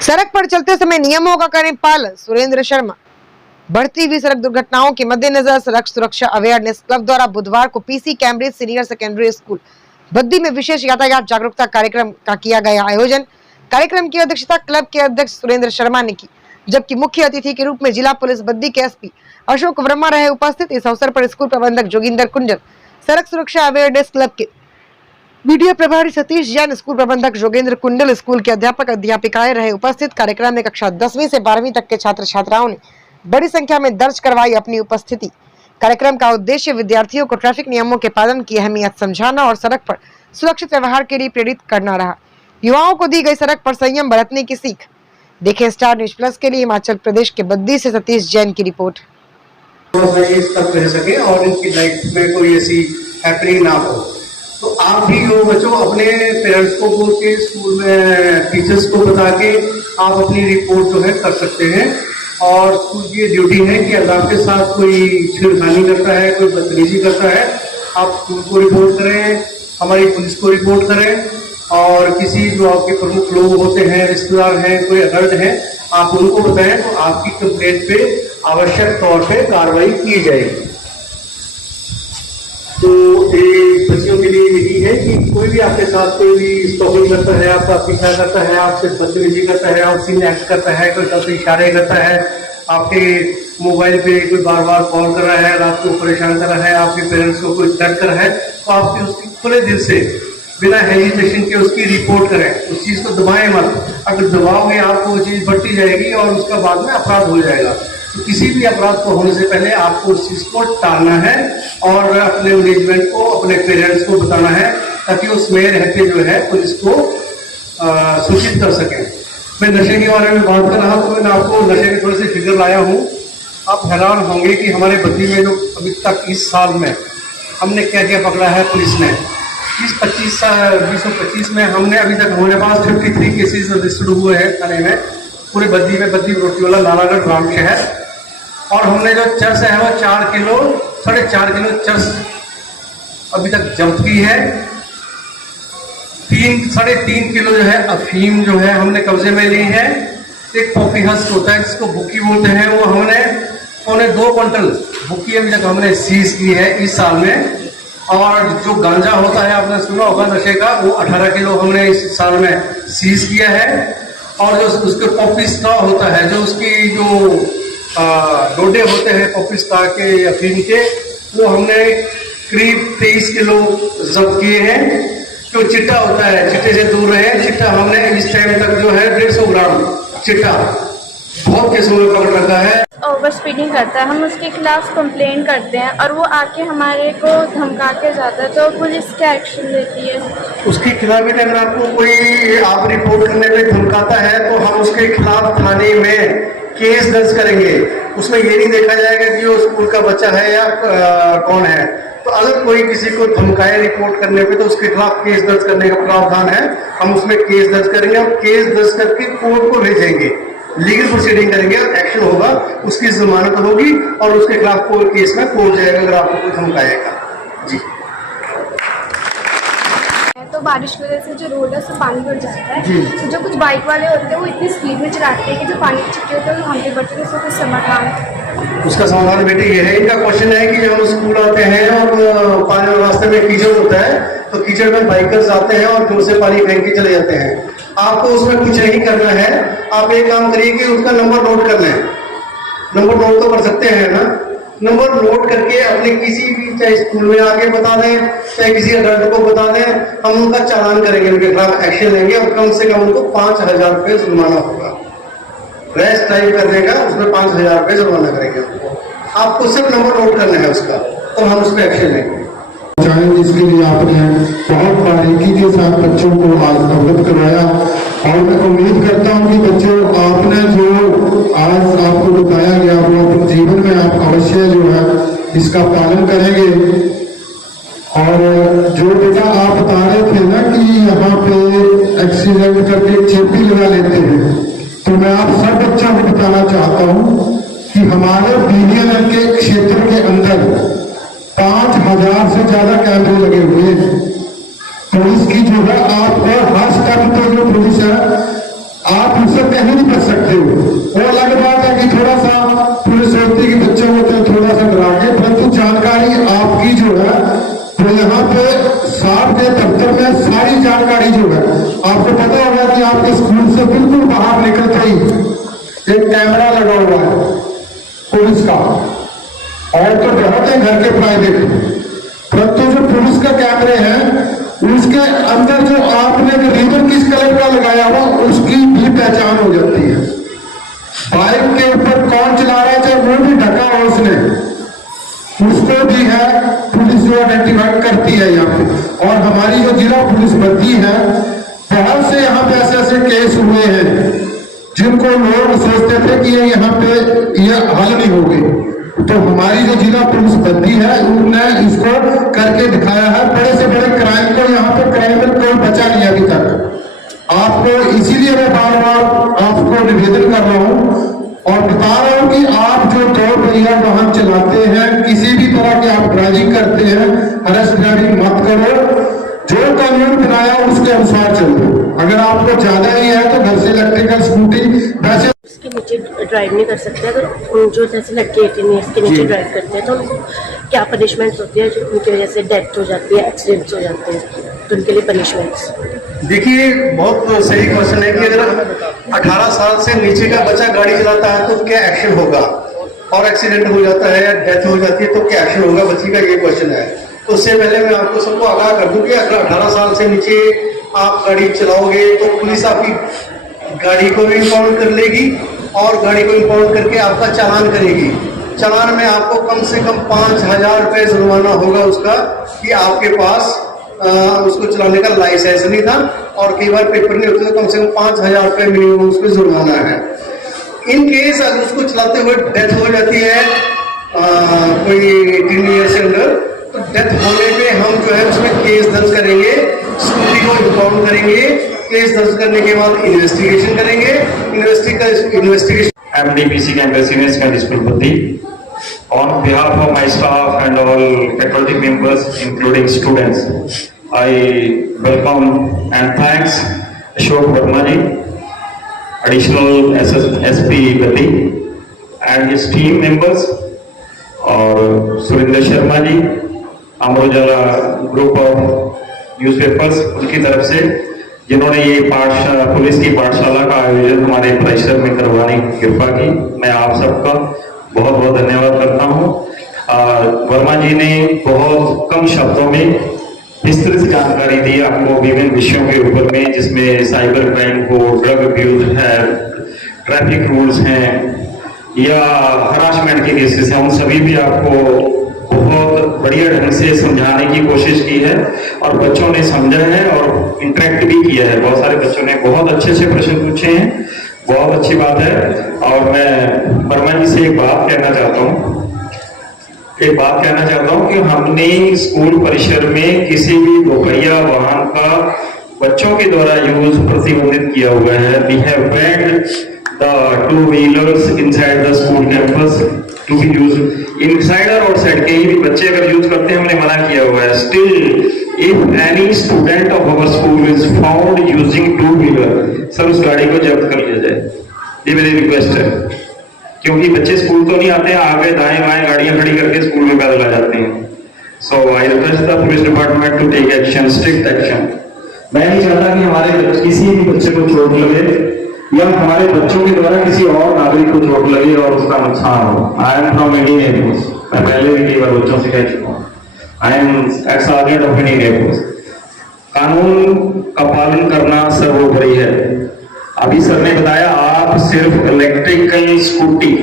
सड़क पर चलते समय नियमों का करें पालन, सुरेंद्र शर्मा। बढ़ती हुई सड़क दुर्घटनाओं के मद्देनजर सड़क सुरक्षा अवेयरनेस क्लब द्वारा बुधवार को PC Cambridge senior secondary school Baddi में विशेष यातायात जागरूकता कार्यक्रम का किया गया आयोजन। कार्यक्रम की अध्यक्षता क्लब के अध्यक्ष सुरेंद्र शर्मा ने की, जबकि मुख्य अतिथि के रूप में जिला पुलिस बद्दी के एसपी अशोक वर्मा रहे उपस्थित। इस अवसर पर स्कूल प्रबंधक जोगिंदर कुंजल, सड़क सुरक्षा अवेयरनेस क्लब के मीडिया प्रभारी सतीश जैन, स्कूल प्रबंधक योगेंद्र कुंडल, स्कूल के अध्यापक अध्यापिकाएं रहे उपस्थित। कार्यक्रम में कक्षा 10वीं से 12वीं तक के छात्र छात्राओं ने बड़ी संख्या में दर्ज करवाई अपनी उपस्थिति। कार्यक्रम का उद्देश्य विद्यार्थियों को ट्रैफिक नियमों के पालन की अहमियत समझाना और सड़क पर सुरक्षित व्यवहार के लिए प्रेरित करना रहा। युवाओं को दी गई सड़क पर संयम बरतने की सीख। देखें स्टार न्यूज प्लस के लिए हिमाचल प्रदेश के बद्दी से सतीश जैन की रिपोर्ट। रह सके और इनकी लाइफ में कोई ऐसी हैपनिंग ना हो, तो आप भी जो बच्चों अपने पेरेंट्स को बोल के, स्कूल में टीचर्स को बता के आप अपनी रिपोर्ट जो है कर सकते हैं। और स्कूल की ड्यूटी है कि अगर आपके साथ कोई छेड़खानी करता है, कोई बदतमीजी करता है, आप स्कूल को रिपोर्ट करें, हमारी पुलिस को रिपोर्ट करें। और किसी जो आपके प्रमुख लोग होते हैं, रिश्तेदार हैं, कोई अदर्द हैं, आप उनको बताएं तो आपकी कंप्लेंट पे आवश्यक तौर पे कार्रवाई की जाएगी। तो बच्चियों के लिए यही है कि कोई भी आपके साथ कोई भी स्टॉकिंग करता है, आपका पीछा करता है, आपसे बदतमीजी करता है, ऑब्सीन एक्ट करता है, कोई गलत इशारे करता है, आपके मोबाइल पे कोई बार बार कॉल कर रहा है, रात को परेशान कर रहा है, आपके पेरेंट्स को कोई थ्रेट कर रहा है, तो आपकी उसकी खुले दिल से बिना हेजिटेशन के उसकी रिपोर्ट करें। उस चीज को दबाएं मत। अगर दबाओगे आपको वो चीज बढ़ती जाएगी और उसका बाद में अपराध हो जाएगा। तो किसी भी अपराध को होने से पहले आपको उस चीज को टालना है और अपने मैनेजमेंट को, अपने पेरेंट्स को बताना है, ताकि उसमें रहते जो है पुलिस को सूचित कर सकें। मैं नशे के बारे में बात कर रहा हूँ, तो मैंने आपको नशे के थोड़े से फिगर लाया हूँ। आप हैरान होंगे कि हमारे बद्दी में जो अभी तक इस साल में हमने क्या क्या पकड़ा है पुलिस ने। 2025 में हमने अभी तक हमारे पास 53 केसेस रजिस्टर्ड हुए हैं थाने में, पूरे बद्दी में, बद्दी रोटीवाला, नालागढ़, ग्राम शहर। और हमने जो चर्स है वो 4 किलो 4.5 किलो चर्स अभी तक जब्त की है। 3.5 किलो जो है अफीम जो है हमने कब्जे में ली है। एक पॉपी हस्क होता है जिसको बुकी बोलते हैं, वो हमने 2 क्विंटल बुकी अभी तक हमने सीज की है इस साल में। और जो गांजा होता है, आपने सुना होगा नशे का, वो 18 किलो हमने इस साल में सीज किया है। और जो उसके पॉपी स्ट्रॉ होता है, जो उसकी जो डोडे होते हैं पॉपी स्ट्रॉ के अफीम के, वो हमने करीब 23 किलो जब्त किए हैं। जो चिट्टा होता है, चिट्टे से दूर रहे। चिट्टा हमने इस टाइम तक जो है 150 ग्राम चिट्टा बहुत केसों में पकड़ रखा है। ओवर स्पीडिंग करता है, हम उसके खिलाफ कंप्लेंट करते हैं और वो आके हमारे को धमका के जाता है, तो पुलिस क्या एक्शन लेती है? उसके खिलाफ भी अगर आपको कोई आप रिपोर्ट करने में धमकाता है तो हम उसके खिलाफ थाने में केस दर्ज करेंगे। उसमें ये नहीं देखा जाएगा कि वो स्कूल का बच्चा है या कौन है। तो अगर कोई किसी को धमकाए रिपोर्ट करने पे, तो उसके खिलाफ केस दर्ज करने का प्रावधान है। हम उसमें केस दर्ज करेंगे और केस दर्ज करके कोर्ट को भेजेंगे, लीगल प्रोसीडिंग करेंगे और एक्शन होगा, उसकी जमानत होगी और उसके खिलाफ कोई केस में कोर्ट जाएगा अगर आपको कोई धमकाएगा। जी। तो बारिश की वजह से जो रोड है उसमें पानी भर जाता है, तो जो कुछ बाइक वाले होते हैं वो इतनी स्पीड में चलाते हैं कि जो पानी की छिट्टी होती है वो हम पे बढ़ती है। उसका कुछ समाधान? उसका समाधान बेटे ये है, इनका क्वेश्चन है कि जब हम स्कूल आते हैं और पानी रास्ते में कीचड़ होता है, तो कीचड़ में बाइकर्स आते हैं और जोर से पानी फेंक के चले जाते हैं। आपको उसमें कुछ नहीं करना है। आप एक काम करिए कि उसका नंबर नोट कर लें। नंबर नोट तो कर सकते हैं ना? नंबर नोट करके अपने किसी भी, चाहे स्कूल में आके बता दें, चाहे किसी अडल्ट को बता दें, हम उनका चालान करेंगे, उनके खिलाफ एक्शन लेंगे और कम से कम उनको 5000 रुपये जुर्माना होगा। रैश ड्राइव करने का उसमें 5000 रुपये जुर्माना करेंगे उनको। आपको सिर्फ नंबर नोट करना है उसका, तो हम उस पर एक्शन लेंगे। इसके लिए आपने बहुत बारीकी के साथ बच्चों को आज अवगत करवाया और मैं उम्मीद करता हूँ कि बच्चों, आपने जो आज आपको बताया गया वो अपने जीवन में आप अवश्य जो है इसका पालन करेंगे। और जो बेटा आप बता रहे थे ना कि यहाँ पे एक्सीडेंट करके चेपी लगा लेते हैं, तो मैं आप सब बच्चों को बताना चाहता हूँ कि हमारे बीडीएनएल के क्षेत्र के अंदर 5000 से ज्यादा कैमरे लगे हुए हैं। पुलिस की जो है आपको हर स्टेप पे जो पुलिस है, आप उससे में कहीं नहीं बच सकते हो। और अलग बात है कि थोड़ा सा पुलिस होती है कि बच्चों को थोड़ा सा डरा के, परंतु जानकारी आपकी जो है तो यहाँ पे साथ के दफ्तर में सारी जानकारी जो है, आपको पता होगा कि आपके स्कूल से बिल्कुल बाहर निकलते ही एक कैमरा लगा हुआ है पुलिस का, और तो बहुत है घर के प्राइवेट, परंतु जो पुलिस का कैमरे हैं उसके अंदर जो आपने रिबन किस कलर का लगाया हुआ उसकी भी पहचान हो जाती है। बाइक के ऊपर कौन चला रहा है, चाहे वो भी ढका हो उसने, उसको भी है पुलिस जो आइडेंटिफाई करती है यहाँ पे। और हमारी जो जिला पुलिस भर्ती है, बहुत से यहाँ पे ऐसे ऐसे केस हुए हैं जिनको लोग सोचते थे कि ये यहाँ पे ये हल नहीं होगी, तो हमारी जो जिला पुलिस भर्ती है उन्होंने इसको करके दिखाया है। बड़े से बड़े क्राइम को यहाँ पे क्राइम में कोई बचा नहीं अभी तक। आपको इसीलिए मैं बार बार आपको निवेदन कर रहा हूँ और बता रहा हूँ कि आप जो 2 पहिया वाहन चलाते हैं, किसी भी तरह के आप ड्राइविंग करते हैं, हरस ड्राइविंग मत करो। जो कानून बनाया उसके अनुसार चलो। अगर आपको ज्यादा ही है तो घर से इलेक्ट्रिकल स्कूटी, वैसे उसके नीचे ड्राइव नहीं कर सकते। अगर जो जैसे लड़के 18 ईयर्स के नीचे ड्राइव करते हैं तो उनको क्या पनिशमेंट होती है, जो उनकी वजह से डेथ हो जाती है, एक्सीडेंट्स हो जाते हैं, तो उनके लिए पनिशमेंट्स। देखिए, बहुत सही क्वेश्चन है कि अगर 18 साल से नीचे का बच्चा गाड़ी चलाता है तो क्या एक्शन होगा, और एक्सीडेंट हो जाता है या डेथ हो जाती है तो क्या एक्शन होगा बच्ची का, ये क्वेश्चन है। तो उससे पहले मैं आपको सबको आगाह कर दूं कि अगर 18 साल से नीचे आप गाड़ी चलाओगे तो पुलिस आपकी गाड़ी को भी इंपाउंड कर लेगी और गाड़ी को इंपाउंड करके आपका चालान करेगी। चालान में आपको कम से कम 5,000 रुपये जुर्माना होगा उसका, कि आपके पास उसको चलाने का लाइसेंस नहीं था और कई बार पेपर नहीं होते, तो कम से कम 5,000 रुपये मिनिमम उसको जुर्माना है। इन केस अगर उसको चलाते हुए डेथ हो जाती है कोई 18 ईयर से अंदर, तो डेथ होने पे हम जो है उसमें केस दर्ज करेंगे, स्कूटी को इंपाउंड करेंगे। केस दर्ज करने के बाद इन्वेस्टिगेशन करेंगे। Investigation MDPC campus senior secondary school Buddhi. On behalf of my staff and all faculty members, including students, I welcome and thanks Ashok Verma ji, additional SP Buddhi, and his team members, और Surendra Sharma ji, Amar Ujala group of newspapers, उनकी तरफ से जिन्होंने ये police की पाठशाला का आयोजन हमारे परिसर में करवाने की कृपा की, मैं आप सबका बहुत बहुत धन्यवाद करता हूँ। वर्मा जी ने बहुत कम शब्दों में विस्तृत जानकारी दी आपको विभिन्न विषयों के ऊपर में, जिसमें साइबर क्राइम हो, ड्रग अब्यूज है, ट्रैफिक रूल्स हैं या हरासमेंट के केसेस हैं, उन सभी भी आपको बहुत बढ़िया ढंग से समझाने की कोशिश की है और बच्चों ने समझा है और इंटरेक्ट भी किया है। बहुत सारे बच्चों ने बहुत अच्छे अच्छे प्रश्न पूछे हैं, बहुत अच्छी बात है। और मैं वर्मा जी से एक बात कहना चाहता हूँ कि हमने स्कूल परिसर में किसी भी दोपहिया वाहन का बच्चों के द्वारा यूज प्रतिबंधित किया हुआ है। We have banned the two-wheelers inside the school campus to be used inside or outside। कहीं भी बच्चे अगर यूज करते हैं हमने मना किया हुआ है। Still, if any student of our school is found using two-wheeler, sir उस गाड़ी को जब्त कर लिया जाए, ये मेरी रिक्वेस्ट है। क्योंकि बच्चे स्कूल तो नहीं आते हैं, आगे दाएं बाएं गाड़ियां खड़ी करके स्कूल में पैदल आ जाते हैं। So I request the police department to take action, strict action। मैं नहीं चाहता कि हमारे किसी भी बच्चे को चोट लगे या हमारे बच्चों के द्वारा किसी और नागरिक को चोट लगे और उसका नुकसान हो। I am from Indian air force, मैं पहले भी कई बार बच्चों से कह चुका हूँ, I am x sergeant of Indian air force. कानून का पालन करना सर्वोपरि है। अभी सर ने बताया आप सिर्फ इलेक्ट्रिकल स्कूटी